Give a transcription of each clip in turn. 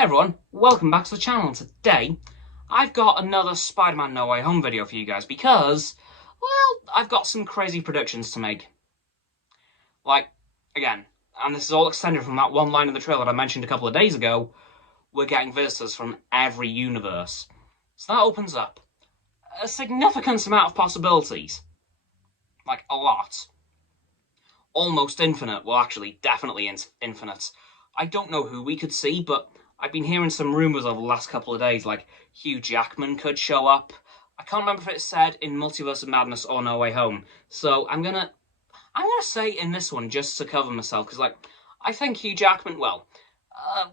Hey everyone, welcome back to the channel. Today, I've got another Spider-Man No Way Home video for you guys because, well, I've got some crazy predictions to make. Like, again, and this is all extended from that one line in the trailer that I mentioned a couple of days ago, we're getting visitors from every universe. So that opens up a significant amount of possibilities. Like, a lot. Almost infinite. Well, actually, definitely infinite. I don't know who we could see, but I've been hearing some rumours over the last couple of days, like Hugh Jackman could show up. I can't remember if it's said in Multiverse of Madness or No Way Home, so I'm gonna say in this one just to cover myself, because I think Hugh Jackman. Well,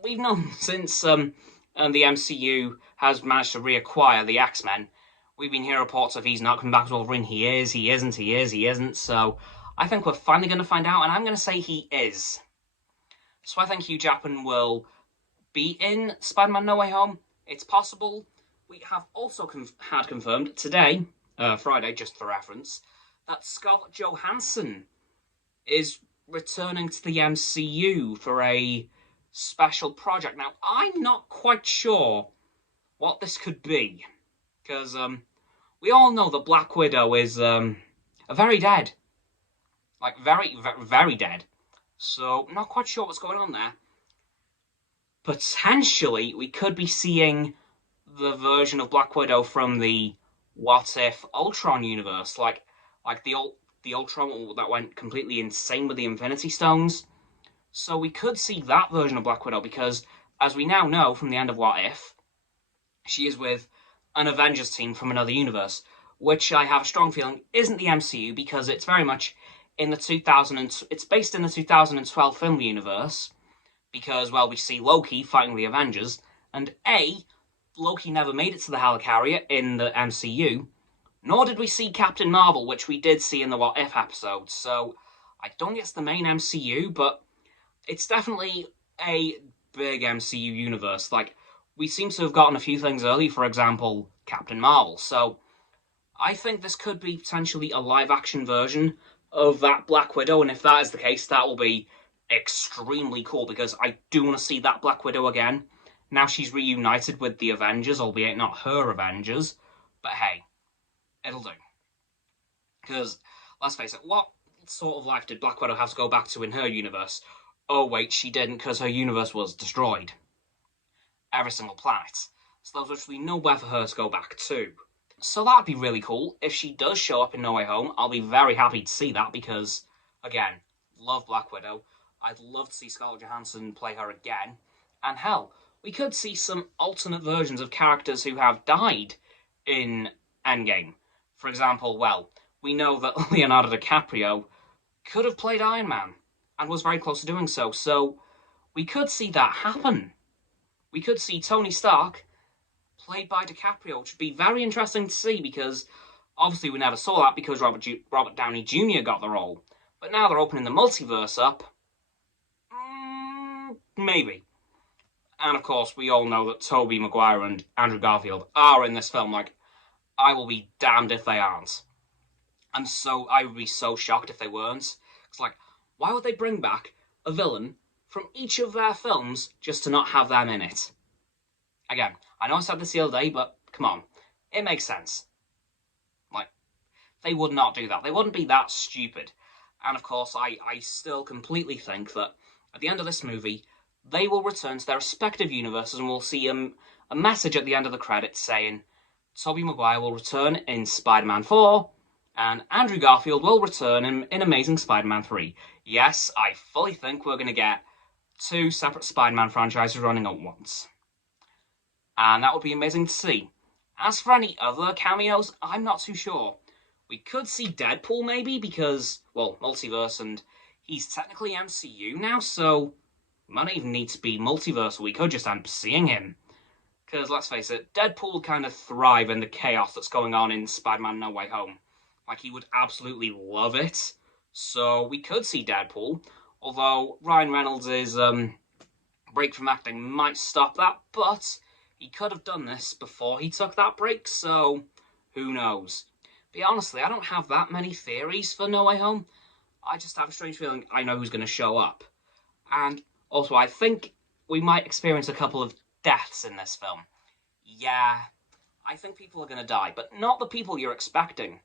we've known since the MCU has managed to reacquire the X-Men. We've been hearing reports of he's not coming back as Wolverine. He is, he isn't, he is, he isn't. So I think we're finally going to find out, and I'm going to say he is. So I think Hugh Jackman will be in Spider-Man No Way Home. It's possible. We have also had confirmed today, Friday, just for reference, that Scarlett Johansson is returning to the MCU for a special project. Now, I'm not quite sure what this could be, because we all know that Black Widow is very dead. Like, very, very dead. So, not quite sure what's going on there. Potentially, we could be seeing the version of Black Widow from the What If Ultron universe, like the Ultron that went completely insane with the Infinity Stones. So we could see that version of Black Widow, because, as we now know from the end of What If, she is with an Avengers team from another universe, which I have a strong feeling isn't the MCU, because it's very much in the it's based in the 2012 film universe, because, well, we see Loki fighting the Avengers, and Loki never made it to the Helicarrier in the MCU, nor did we see Captain Marvel, which we did see in the What If episode. So I don't think it's the main MCU, but it's definitely a big MCU universe. Like, we seem to have gotten a few things early, for example, Captain Marvel. So I think this could be potentially a live-action version of that Black Widow, and if that is the case, that will be extremely cool, because I do want to see that Black Widow again. Now she's reunited with the Avengers, albeit not her Avengers, but hey, it'll do. Because, let's face it, what sort of life did Black Widow have to go back to in her universe? Oh wait, she didn't, because her universe was destroyed. Every single planet. So there's literally nowhere for her to go back to. So that'd be really cool. If she does show up in No Way Home, I'll be very happy to see that, because, again, love Black Widow. I'd love to see Scarlett Johansson play her again. And hell, we could see some alternate versions of characters who have died in Endgame. For example, well, we know that Leonardo DiCaprio could have played Iron Man, and was very close to doing so. So we could see that happen. We could see Tony Stark played by DiCaprio, which would be very interesting to see, because obviously we never saw that because Robert Downey Jr. got the role. But now they're opening the multiverse up. Maybe. And of course, we all know that Tobey Maguire and Andrew Garfield are in this film. Like, I will be damned if they aren't. I would be so shocked if they weren't. It's like, why would they bring back a villain from each of their films just to not have them in it? Again, I know I said this the other day, but come on. It makes sense. Like, they would not do that. They wouldn't be that stupid. And of course, I still completely think that at the end of this movie, they will return to their respective universes, and we'll see a message at the end of the credits saying Tobey Maguire will return in Spider-Man 4, and Andrew Garfield will return in Amazing Spider-Man 3. Yes, I fully think we're going to get two separate Spider-Man franchises running at once. And that would be amazing to see. As for any other cameos, I'm not too sure. We could see Deadpool, maybe, because, well, multiverse, and he's technically MCU now, so we might not even need to be multiverse. We could just end up seeing him. Because, let's face it, Deadpool would kind of thrive in the chaos that's going on in Spider-Man No Way Home. Like, he would absolutely love it. So we could see Deadpool, although Ryan Reynolds' break from acting might stop that, but he could have done this before he took that break, so who knows. But honestly, I don't have that many theories for No Way Home. I just have a strange feeling I know who's going to show up. And also, I think we might experience a couple of deaths in this film. Yeah, I think people are going to die, but not the people you're expecting.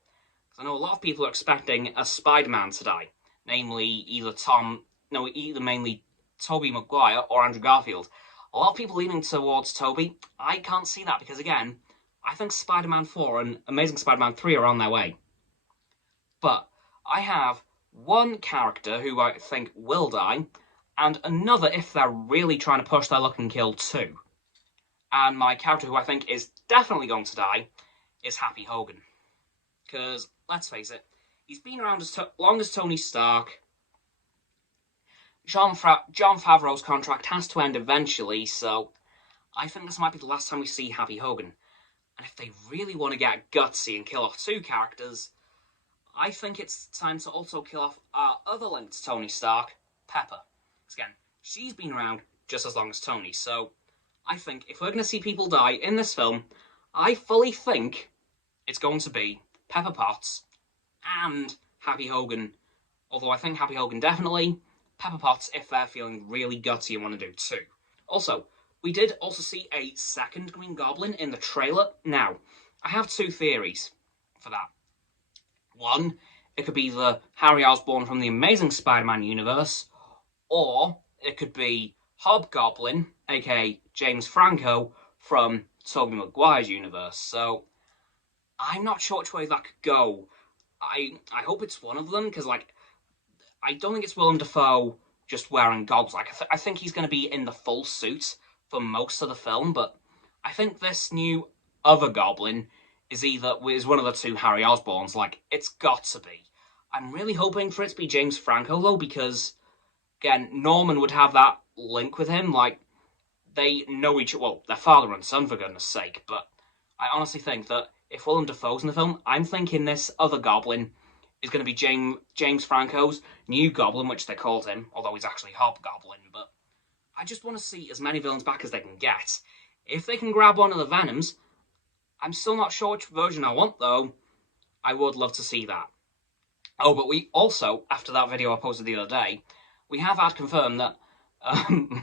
Because I know a lot of people are expecting a Spider-Man to die, namely either mainly Tobey Maguire or Andrew Garfield. A lot of people leaning towards Tobey. I can't see that because, again, I think Spider-Man 4 and Amazing Spider-Man 3 are on their way. But I have one character who I think will die, and another if they're really trying to push their luck and kill two. And my character who I think is definitely going to die is Happy Hogan. Because, let's face it, he's been around as long as Tony Stark. Jon Favreau's contract has to end eventually, so I think this might be the last time we see Happy Hogan. And if they really want to get gutsy and kill off two characters, I think it's time to also kill off our other link to Tony Stark, Pepper. Because again, she's been around just as long as Tony, so I think if we're going to see people die in this film, I fully think it's going to be Pepper Potts and Happy Hogan. Although I think Happy Hogan definitely, Pepper Potts if they're feeling really gutsy and want to do too. Also, we did also see a second Green Goblin in the trailer. Now, I have two theories for that. One, it could be the Harry Osborn from the Amazing Spider-Man universe, or it could be Hobgoblin, aka James Franco, from Tobey Maguire's universe. So, I'm not sure which way that could go. I hope it's one of them, because, I don't think it's Willem Dafoe just wearing goggles. I think he's going to be in the full suit for most of the film, but I think this new other Goblin is one of the two Harry Osborns. It's got to be. I'm really hoping for it to be James Franco, though, because, again, Norman would have that link with him. They know each other. Well, they're father and son, for goodness sake, but I honestly think that if Willem Dafoe's in the film, I'm thinking this other Goblin is going to be James Franco's new Goblin, which they called him, although he's actually Hobgoblin, but I just want to see as many villains back as they can get. If they can grab one of the Venoms, I'm still not sure which version I want, though. I would love to see that. Oh, but we also, after that video I posted the other day, we have had confirmed that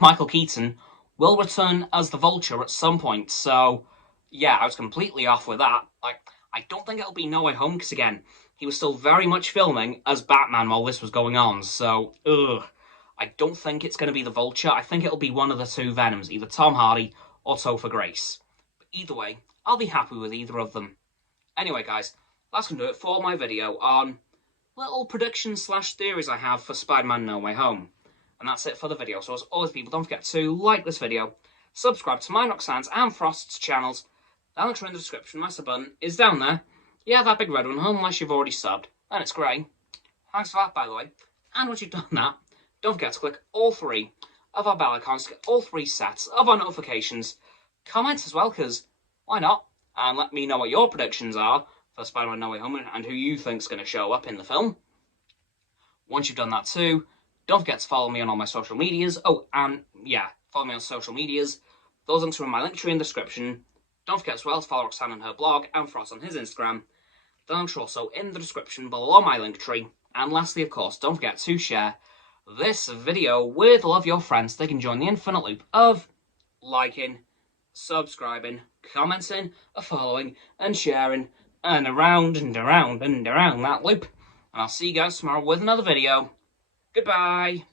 Michael Keaton will return as the Vulture at some point, so yeah, I was completely off with that. I don't think it'll be No Way Home, because again, he was still very much filming as Batman while this was going on, so, I don't think it's going to be the Vulture. I think it'll be one of the two Venoms, either Tom Hardy or Topher Grace. But either way, I'll be happy with either of them. Anyway, guys, that's going to do it for my video on little predictions/theories I have for Spider-Man No Way Home. And that's it for the video. So as always, people, don't forget to like this video, subscribe to my Noxans and Frost's channels. The link in the description, my sub button is down there. Yeah, that big red one, unless you've already subbed, and it's grey. Thanks for that, by the way. And once you've done that, don't forget to click all three of our bell icons to get all three sets of our notifications. Comment as well, because why not? And let me know what your predictions are for Spider-Man No Way Home and who you think's going to show up in the film. Once you've done that too, don't forget to follow me on all my social medias. Oh, and yeah, follow me on social medias. Those links are in my link tree in the description. Don't forget as well to follow Roxanne on her blog and Frost on his Instagram. The links are also in the description below my link tree. And lastly, of course, don't forget to share this video with all of your friends. They can join the infinite loop of liking, subscribing, commenting, following, and sharing, and around and around and around that loop. And I'll see you guys tomorrow with another video. Goodbye.